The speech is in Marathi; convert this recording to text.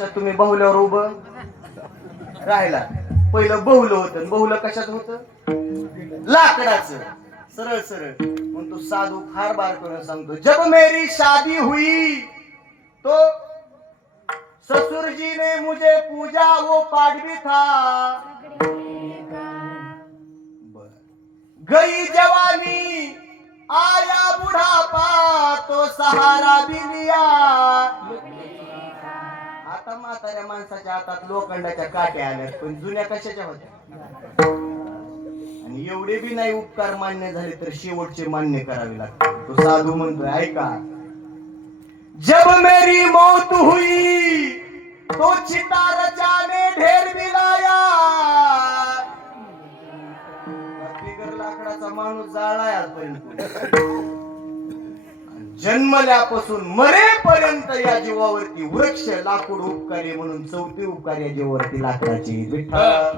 तुम्ही बहुल्यावर उभं राहिला. पहिलं बहुलं होतं. बहुलं कशात होतं? लाकडाचं. सरळ सरळ. मग तो साधू फार बार करून सांगतो, जब मेरी शादी हुई तो ससुर जी ने मुझे पूजा, वो पाठ भी था. गई जवानी आया बुढ़ापा, तो सहारा भी लिया. आता म्हाताऱ्या माणसाच्या हातात लोखंडाच्या काट्या आल्या, पण जुन्या कशाच्या होत्या? आणि एवढे बी नाही उपकार मान्य झाले तर शेवटचे मान्य करावे लागतात. तो साधू म्हणतोय, ऐका, जब मेरी मौत हुई तो चिता रचाने ढेर भी लाया. बिगर लाकडाचा माणूस जाळलाय आजपर्यंत. जन्मल्यापासून मरेपर्यंत या जीवावरती वृक्ष लाकूड उपकारी म्हणून चौथी उपकारी या जीवावरती लाकडाची. विठ्ठल